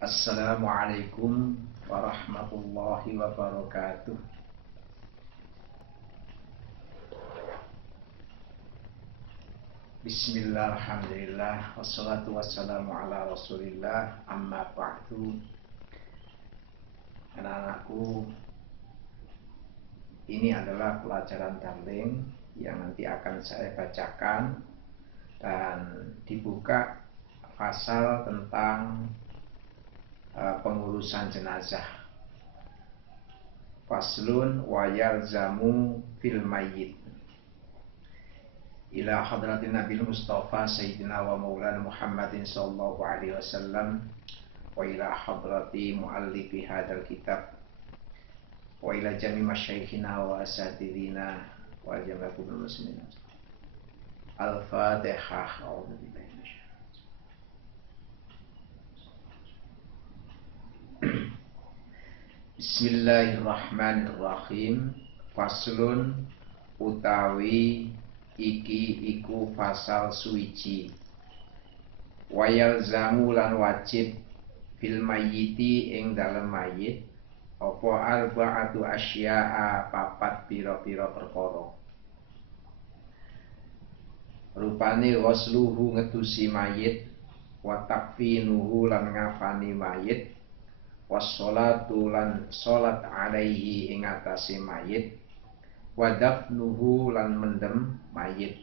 Assalamualaikum warahmatullahi wabarakatuh. Bismillah, alhamdulillah, wassalatu wassalamu ala rasulillah, amma ba'du. Anak-anakku, ini adalah pelajaran darling yang nanti akan saya bacakan dan dibuka pasal tentang pengurusan jenazah. Faslun wa yalzamu fil mayyit. Ila hadratin Nabi Mustafa Sayyidina wa Maulana Muhammadin sallallahu alaihi wasallam wa ila hadrati muallifi hadzal kitab wa ila jami masyayikhina wa asatidina wa jami'il muslimin. Al-Fatihah. Bismillahirrahmanirrahim. Faslun utawi iki iku fasal suwiji. Wayal zamulan wajib fil mayyiti ing dalem mayit apa arba'atu asya'a papat pira-pira perkara. Rupane wasluhu ngedusi mayit, wa takfinuhu lan ngafani mayit, wassolatu lan sholat alaihi ing atase mayit, wa dafnuhu lan mendem mayit.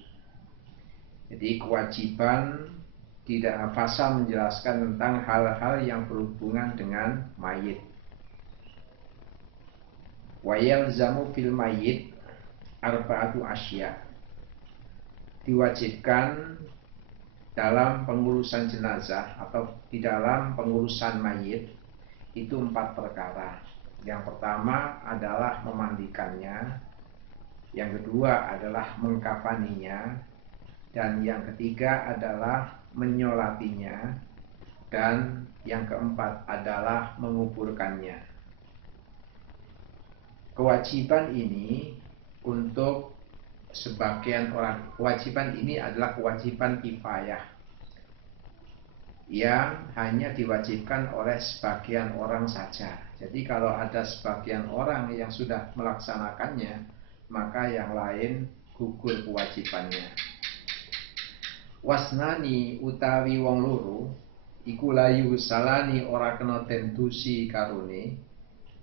Jadi kewajiban tidak fasal menjelaskan tentang hal-hal yang berhubungan dengan mayit. Wa yalzamu fil mayit arba'atu asya. Diwajibkan dalam pengurusan jenazah atau di dalam pengurusan mayit itu 4 perkara. Yang pertama adalah memandikannya, yang kedua adalah mengkafaninya, dan yang ketiga adalah menyolatinya, dan yang keempat adalah menguburkannya. Kewajiban ini untuk sebagian orang, kewajiban ini adalah kewajiban kifayah yang hanya diwajibkan oleh sebagian orang saja. Jadi kalau ada sebagian orang yang sudah melaksanakannya, maka yang lain gugur kewajibannya. Wasnani utawi wong loro iku layu salani ora kena den dusi karone,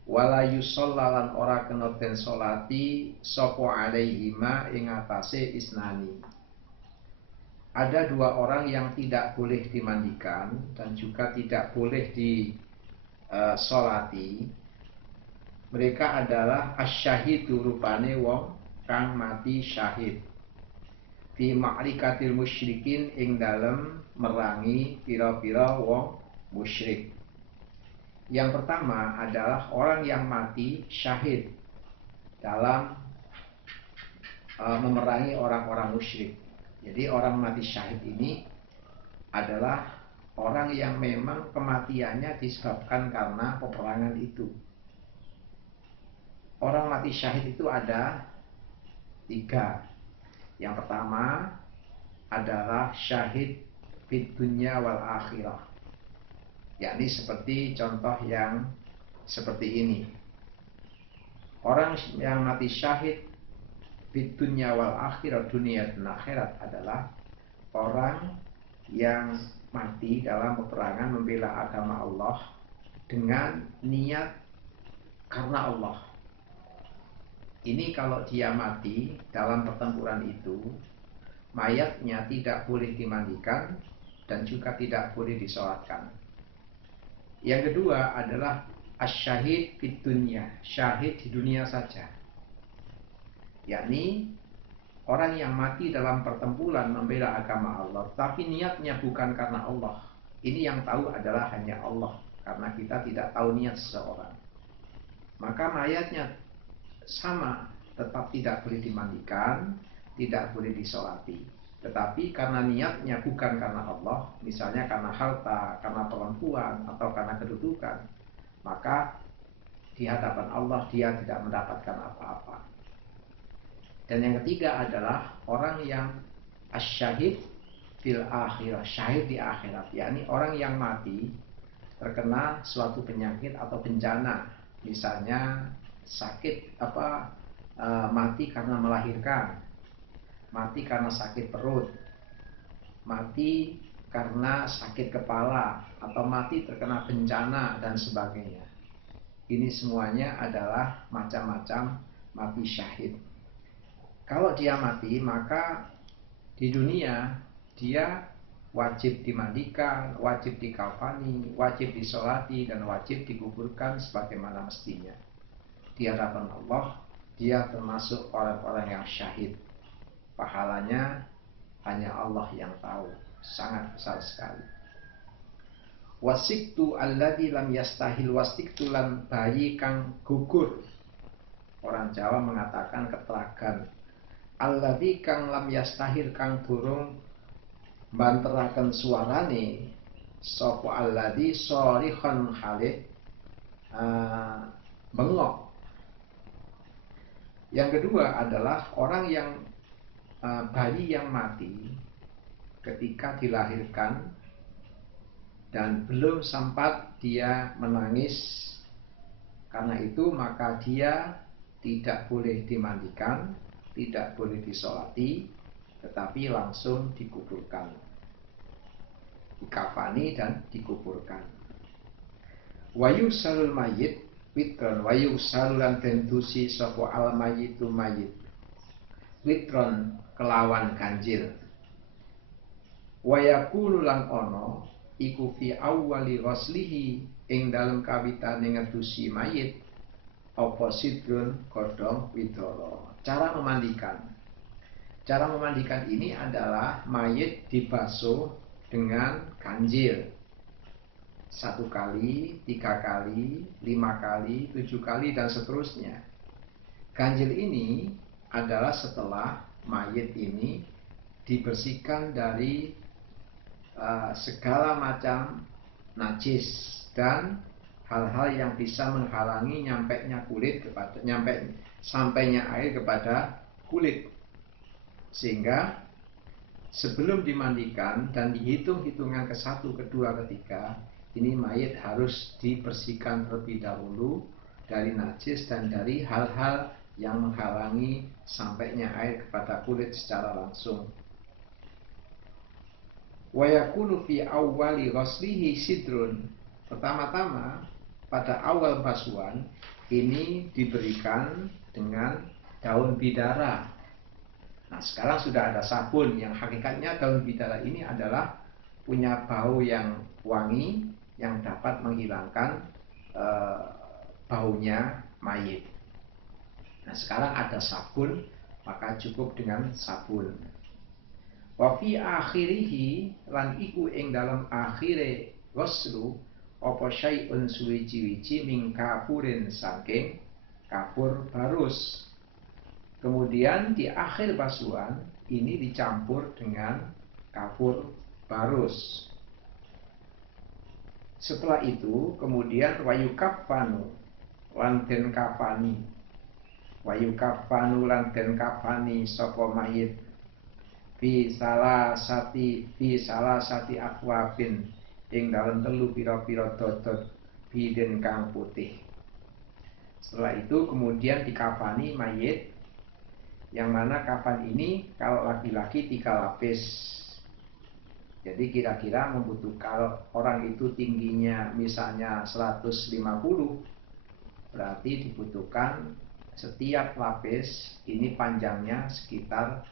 walayu shollalan ora kena den sholati sopo alaihima ing atase isnani. Ada 2 orang yang tidak boleh dimandikan dan juga tidak boleh disolati. Mereka adalah asyahidu, rupane wong kang mati syahid, fi ma'rikatil musyrikin ing dalem merangi pira-pira wong musyrik. Yang pertama adalah orang yang mati syahid dalam memerangi orang-orang musyrik. Jadi orang mati syahid ini adalah orang yang memang kematiannya disebabkan karena peperangan itu. Orang mati syahid itu ada 3. Yang pertama adalah syahid fid dunya wal akhirah, yakni seperti contoh yang seperti ini. Orang yang mati syahid fid dunya wal akhirah, dunia dan akhirat, adalah orang yang mati dalam peperangan membela agama Allah dengan niat karena Allah. Ini kalau dia mati dalam pertempuran itu, mayatnya tidak boleh dimandikan dan juga tidak boleh disolatkan. Yang kedua adalah asyahid fid dunya, syahid di dunia saja, yakni orang yang mati dalam pertempuran membela agama Allah tapi niatnya bukan karena Allah. Ini yang tahu adalah hanya Allah, karena kita tidak tahu niat seseorang. Maka mayatnya sama, tetap tidak boleh dimandikan, tidak boleh disolati. Tetapi karena niatnya bukan karena Allah, misalnya karena harta, karena perempuan, atau karena kedudukan, maka di hadapan Allah dia tidak mendapatkan apa-apa. Dan yang ketiga adalah orang yang asyahid fil akhirah, syahid di akhirat, yakni orang yang mati terkena suatu penyakit atau bencana, misalnya sakit mati karena melahirkan, mati karena sakit perut, mati karena sakit kepala, atau mati terkena bencana dan sebagainya. Ini semuanya adalah macam-macam mati syahid. Kalau dia mati, maka di dunia dia wajib dimandikan, wajib dikafani, wajib disolati, dan wajib dikuburkan sebagaimana mestinya. Di hadapan Allah, dia termasuk orang-orang yang syahid. Pahalanya hanya Allah yang tahu, sangat besar sekali. Wasiktu alladzi lam yastahil, wasiktu lan bayi kang gugur. Orang Jawa mengatakan ketragan. Alladzi kang lam yastahil, kang durung banteraken suarane, sapa alladzi shorihan hale bengok. Yang kedua adalah orang yang bayi yang mati ketika dilahirkan dan belum sempat dia menangis. Karena itu maka dia tidak boleh dimandikan, tidak boleh disolati, tetapi langsung dikuburkan, dikafani dan dikuburkan. Wayu salul mayit witron, wayu salulan tentusi sopo al mayitu mayit witron kelawan ganjil. Wayakulu lan ono iku fi awwali ghuslihi, ing dalem kawitane ngedusi mayit apa sidrun godhong widara. Cara memandikan. Cara memandikan ini adalah mayit dibasuh dengan ganjil 1 kali, 3 kali, 5 kali, 7 kali, dan seterusnya. Ganjil ini adalah setelah mayit ini dibersihkan dari segala macam najis dan hal-hal yang bisa menghalangi sampainya air kepada kulit, sehingga sebelum dimandikan dan dihitung hitungan ke-1, ke-2, ke-3, ini mayit harus dibersihkan terlebih dahulu dari najis dan dari hal-hal yang menghalangi sampainya air kepada kulit secara langsung. Wa yakunu fi awwali ghuslihi sidrun. Pertama-tama pada awal basuhan ini diberikan dengan daun bidara. Nah, sekarang sudah ada sabun yang hakikatnya daun bidara ini adalah punya bau yang wangi yang dapat menghilangkan baunya mayit. Nah, sekarang ada sabun, maka cukup dengan sabun. Wa fi akhirihi, lan iku ing dalam akhire ghuslu apa syai'un suwiji-wiji min kafurin saking kafur barus. Kemudian di akhir basuhan ini dicampur dengan kafur barus. Setelah itu kemudian wayukafanu lan den kafani. Wayukafanu lan den kafani sapa mayit fi salah sati akwabin, ing dalam telu pira-pira dodot biden kang putih. Setelah itu kemudian dikafani mayit, yang mana kafan ini kalau laki-laki 3 lapis. Jadi kira-kira membutuhkan, kalau orang itu tingginya misalnya 150, berarti dibutuhkan setiap lapis ini panjangnya sekitar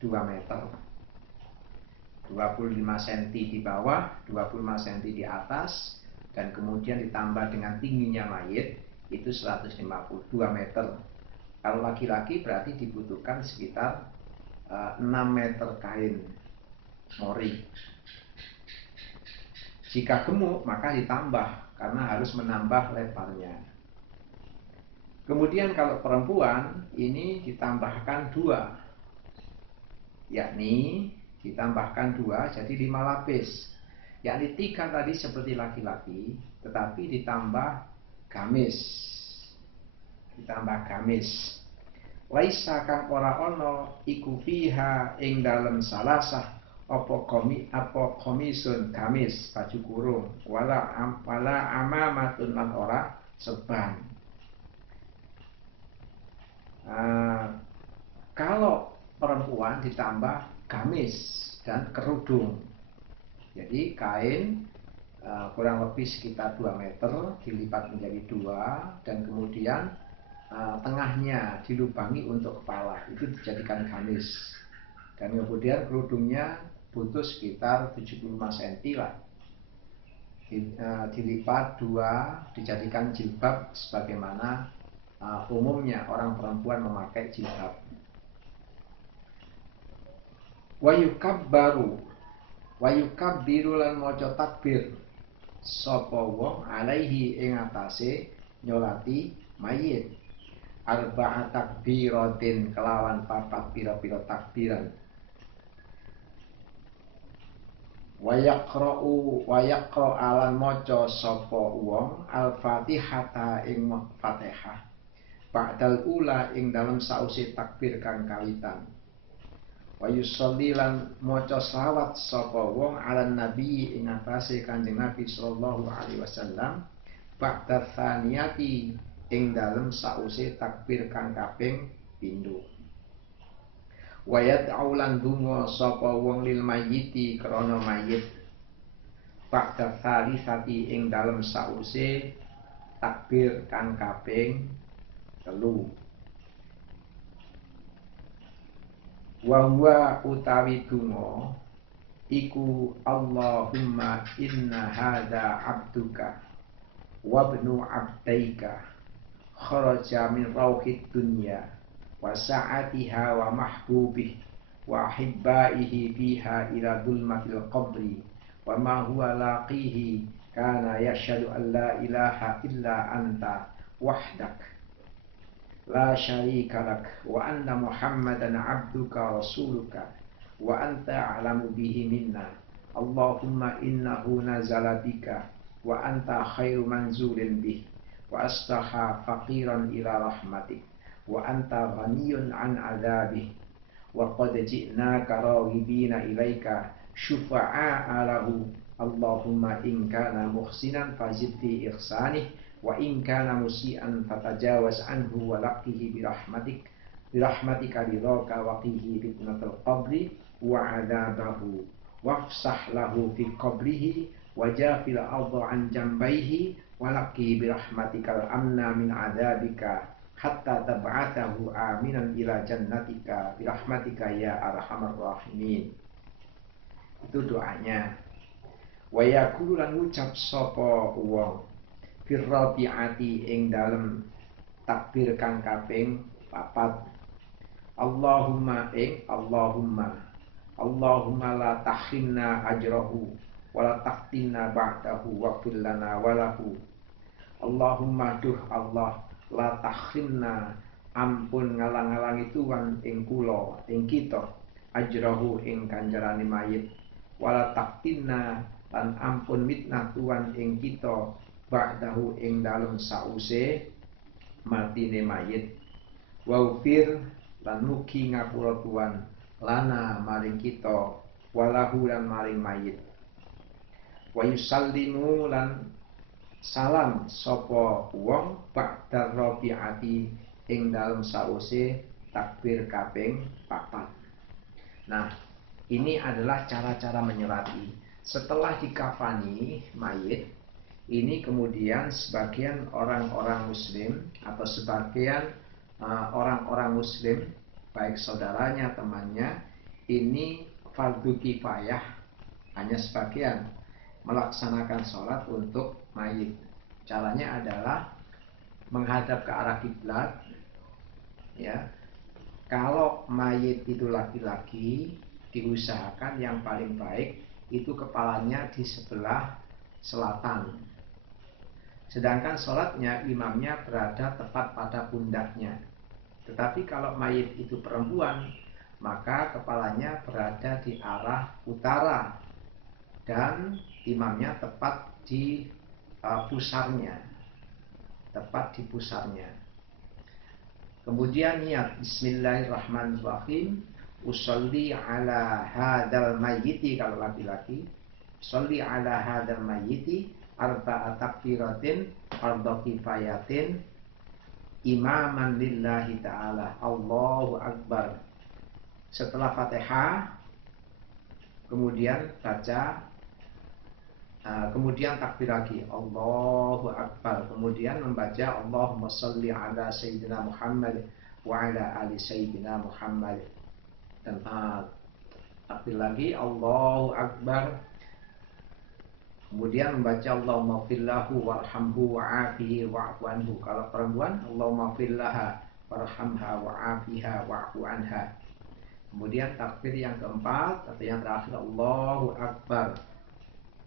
2 meter, 25 cm di bawah, 25 cm di atas, dan kemudian ditambah dengan tingginya mayit itu 152 meter. Kalau laki-laki berarti dibutuhkan sekitar 6 meter kain mori. Jika gemuk maka ditambah karena harus menambah lebarnya. Kemudian kalau perempuan ini ditambahkan 2, yakni ditambahkan 2 jadi 5 lapis, yakni 3 tadi seperti laki-laki, tetapi ditambah gamis. Laisa kang ora ono iku fiha ing dalem salasah apa komisun gamis baju kurung wala amamatun lan ora serban. Kalau perempuan ditambah gamis dan kerudung, jadi kain kurang lebih sekitar 2 meter dilipat menjadi 2 dan kemudian tengahnya dilubangi untuk kepala, itu dijadikan gamis. Dan kemudian kerudungnya butuh sekitar 75 cm lah, dilipat 2 dijadikan jilbab sebagaimana umumnya orang perempuan memakai jilbab. Wayukabbiru lan maca takbir sapa wong alaihi ing atase nyolati mayit arba'at takbiratin kelawan 4 pira-pira takbiran. Wayaqra alan maca sapa wong al-Fatihata ing Fatihah ba'dal ula ing dalem sause takbir kang kawitan. Wa yusolli lan maca selawat sapa wong ala nabi ing atase Kanjeng Nabi sallallahu alaihi wasallam ba'da tsaniyati ing dalem sause takbir kang kaping pindho. Wa yad'u lan donga sapa wong lil mayyiti krana mayit ba'da tsalisati ing dalem sause takbir kang kaping 3. Wa huwa utawi donga iku Allahumma inna hadza abduka wa ibnu abdaika kharaja min rauhid dunya wa sa'atiha wa mahbubih wa hibbaihi fiha ila dhulmatil qabri wa ma huwa laqihi kana yashhadu an la ilaha illa anta wahdak la syarika lak wa anna muhammadan abduka rasuluka wa anta a'lamu bihi minna Allahumma innahu nazala bika wa anta khairu manzulin bih wa astaha faqiran ila rahmatik wa anta ghaniyun an adabih wa qad ji'naka raghibina ilaika syufa'a lahu Allahumma in kana muhsinan fazid fi ihsanih wa in kana musian fatajawaz anhu wa laqihi birahmatika ridhaka wa qihi fitnatul qabri wa adabahu wafsah lahu fi qabrihi wa jafil arda an jambaihi wa laqihi birahmatikal amna min adabika hatta tab'atahu aminan ila jannatika birahmatika ya arhamar rahimin. Itu doanya. Wa yaqulu lan ngucap sapa wong firrabi'ati ing dalem takbir kang kaping 4 Allahumma la tahrimna ajrahu wa la taqtinna ba'dahu wa fil lana walahu Allahumma duh Allah la tahrimna ampun ngalang-alangi tuwan ing kula ing kita ajrahu ing ganjarane mayit wa la taqtinna lan ampun mitnah tuwan ing kita ba'dahu ing dalem sause matine mayit waufir lan mugi ngapura tuan lana maring kita walahu lan maring mayit wa yusallimu lan salam sapa wong ba'da rabi'ati ing dalem sause takbir kaping 4. Nah, ini adalah cara-cara menyolati. Setelah dikafani mayit, ini kemudian sebagian orang-orang muslim atau sebagian orang-orang muslim baik saudaranya, temannya, ini fardu kifayah, hanya sebagian melaksanakan sholat untuk mayit. Caranya adalah menghadap ke arah kiblat, ya. Kalau mayit itu laki-laki, diusahakan yang paling baik itu kepalanya di sebelah selatan. Sedangkan sholatnya imamnya berada tepat pada pundaknya. Tetapi kalau mayit itu perempuan, maka kepalanya berada di arah utara dan imamnya tepat di pusarnya. Tepat di pusarnya. Kemudian niat Bismillahirrahmanirrahim usolli ala hadal mayyiti kalau laki-laki, usolli ala hadal mayyiti arba'a takbiratin fardhu kifayatin imaman lillahi ta'ala. Allahu Akbar. Setelah Fatihah kemudian baca, kemudian takbir lagi Allahu Akbar, kemudian membaca Allahumma sholli ala sayyidina Muhammad wa ala ali sayyidina Muhammad, dan takbir lagi Allahu Akbar, kemudian membaca Allahumma fillahu warhamhu wa'afihi wa'fu anhu. Kalau perempuan Allahumma fillaha warhamha wa'afiha wa'fu anha. Kemudian takbir yang keempat atau yang terakhir Allahu Akbar,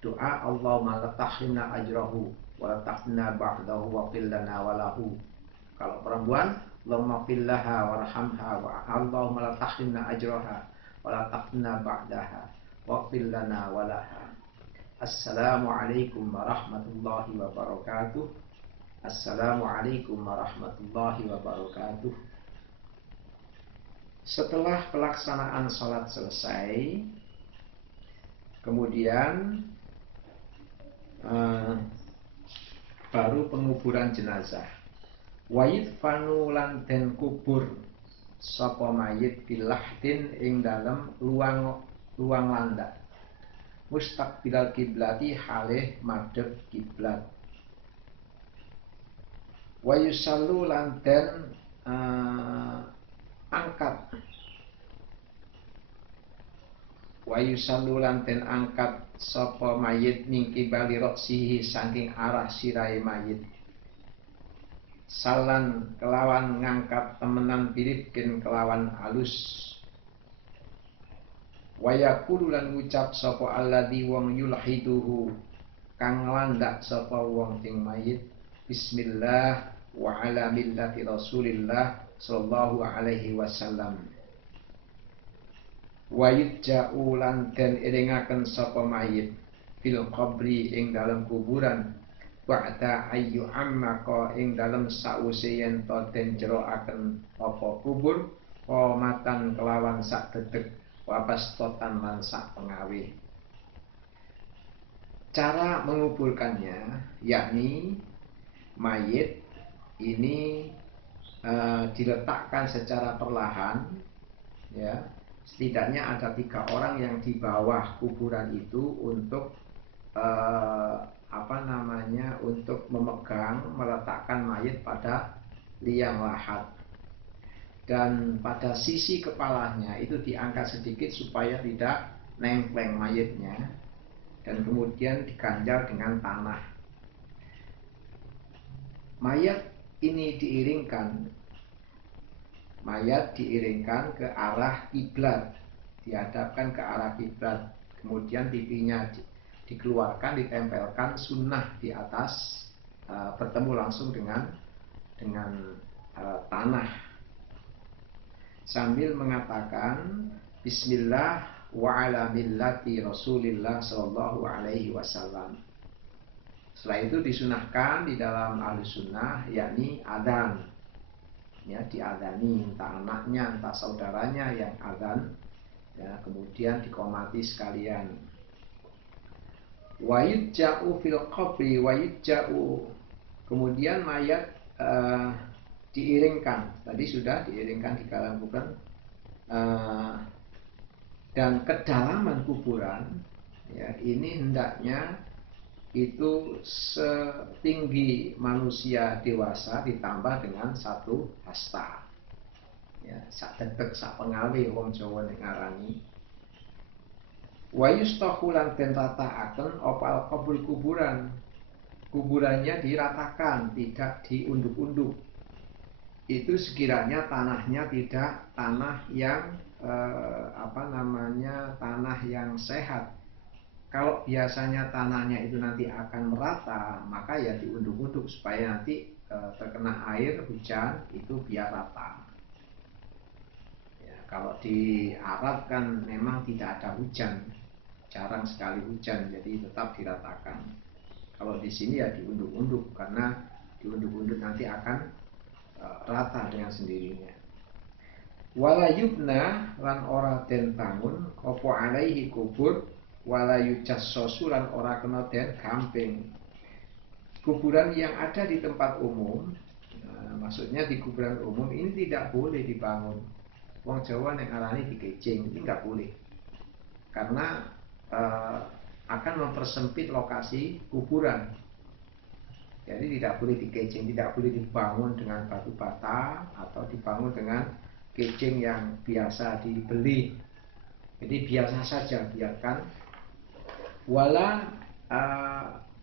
doa Allahumma latahina ajrahu wa latahina ba'dahu wa fillana walahu. Kalau perempuan Allahumma fillaha warhamha wa Allahumma latahina ajraha wa latahina ba'daha wa fillana walaha. Assalamualaikum warahmatullahi wabarakatuh. Assalamualaikum warahmatullahi wabarakatuh. Setelah pelaksanaan salat selesai, kemudian baru penguburan jenazah. Wa yudfanu lan den kubur sapa mayit bilahdin ing dalem luang landak. Mustaqbilal kiblati halih madhep kiblat. Wa yusallu lan den angkat. Wa yusallu lan den angkat sapa mayit mingki bali roksihi saking arah sirai mayit. Salan kelawan ngangkat temenan birifkin kelawan alus. Wa yaqulu lan ngucap sapa alladzi wong yulhiduhu kang landak sapa wong ing mayit, bismillah wa ala millati Rasulillah sallallahu alaihi wasallam. Wa yuja'u lan den elingaken sapa mayit fil qabri ing dalam kuburan ba'da ayyu ammaka ing dalam sause yen to den jeroaken apa kubur qomatan kelawan sak dedeg wabastotan lan sak pengawe. Cara menguburkannya yakni mayit ini diletakkan secara perlahan, ya. Setidaknya ada 3 orang yang di bawah kuburan itu untuk untuk memegang, meletakkan mayit pada liang lahat, dan pada sisi kepalanya itu diangkat sedikit supaya tidak nengkleng mayitnya, dan kemudian diganjal dengan tanah. Mayat ini diiringkan ke arah kiblat, dihadapkan ke arah kiblat, kemudian pipinya dikeluarkan, ditempelkan sunnah di atas, bertemu langsung dengan tanah, sambil mengatakan bismillah wa ala millati Rasulillah sallallahu alaihi wasallam. Setelah itu disunahkan di dalam ahli sunnah yakni adzan, ya, diadzani entah anaknya entah saudaranya yang adzan, ya, kemudian diqomati sekalian. Wa yuja'u fil qabri wa yuja'u, kemudian mayat diiringkan, tadi sudah diiringkan di dalam kuburan, dan kedalaman kuburan, ya, ini hendaknya itu setinggi manusia dewasa ditambah dengan 1 hasta, ya, sak dedeg sak pengawe wong Jawa nek ngarani. Wa yustahulan den rataaken opal qabul kuburan, kuburannya diratakan, tidak diunduk-unduk. Itu sekiranya tanahnya tidak tanah yang tanah yang sehat. Kalau biasanya tanahnya itu nanti akan merata, maka ya diunduk-unduk supaya nanti terkena air hujan itu biar rata. Ya, kalau di Arab kan memang tidak ada hujan, jarang sekali hujan, jadi tetap diratakan. Kalau di sini ya diunduk-unduk, karena diunduk-unduk nanti akan rata dengan sendirinya. Wala yubna lan ora den bangun apa alaihi kubur, wala yujassosu lan ora kena den gamping. Kuburan yang ada di tempat umum, maksudnya di kuburan umum ini tidak boleh dibangun. Wong Jawa yang ngarani dikecing, ini nggak boleh. Karena akan mempersempit lokasi kuburan. Jadi tidak boleh dikecing, tidak boleh dibangun dengan batu bata atau dibangun dengan kecing yang biasa dibeli. Jadi biasa saja biarkan. Wala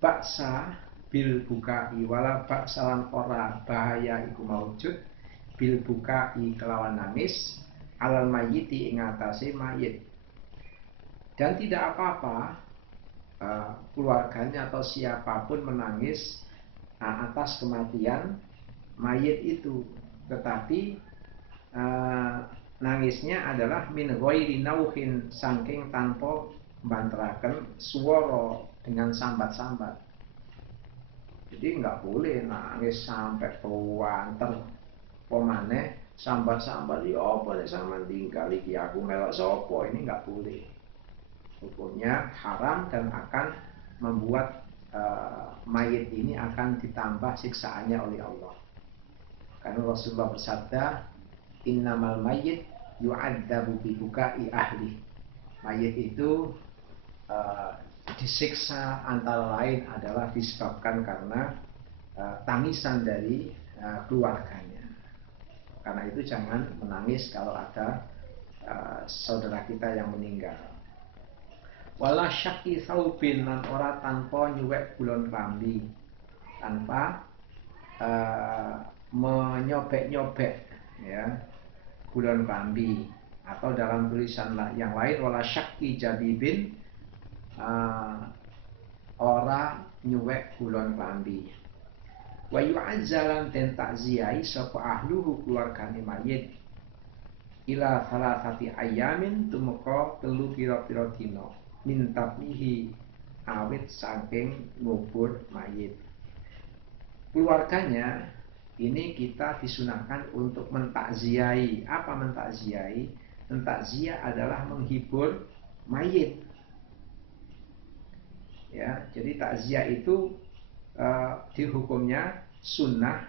baksa bil bukai, wala baksalan ora bahaya iku maujud bil bukai kelawan nangis alal mayiti ing atase mayit. Dan tidak apa-apa keluarganya atau siapapun menangis atas kematian mayit itu, tetapi nangisnya adalah min ghairi nauhin, saking tanpa banteraken swara dengan sambat-sambat. Jadi nggak boleh nangis sampai kewanter pemane sambat-sambat ya apa nek sampean tinggal iki aku melok sapa, ini nggak boleh. Hukumnya haram dan akan membuat mayit ini akan ditambah siksaannya oleh Allah. Karena Rasulullah bersabda, innamal mayyit yu'adzabu bi bukai ahli. Mayit itu disiksa antara lain adalah disebabkan karena tangisan dari keluarganya. Karena itu jangan menangis kalau ada saudara kita yang meninggal. Wala syaki saubin lan ora tanpa nyuwek bulon klambi, tanpa menyobek-nyobek ya bulon klambi, atau dalam tulisan yang lain wala syaki jabibin, ora nyuwek bulon klambi. Wa yu'azzalan den takziai sapa ahluhu keluargane mayit ila salasati ayamin tumeka 3 pira-pira dina min tablihi awit saking ngubur mayit. Keluarganya ini kita disunahkan untuk mentakziai. Apa mentakziai? Mentakziah adalah menghibur mayit. Ya, jadi takziah itu dihukumnya sunnah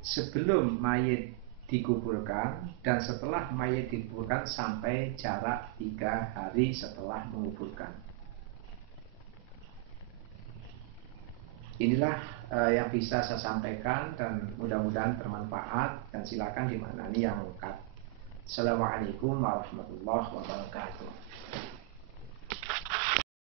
sebelum mayit dikuburkan dan setelah mayit dikuburkan sampai jarak 3 hari setelah menguburkan. Inilah yang bisa saya sampaikan dan mudah-mudahan bermanfaat, dan silakan dimaknani yang lengkap. Assalamualaikum warahmatullahi wabarakatuh.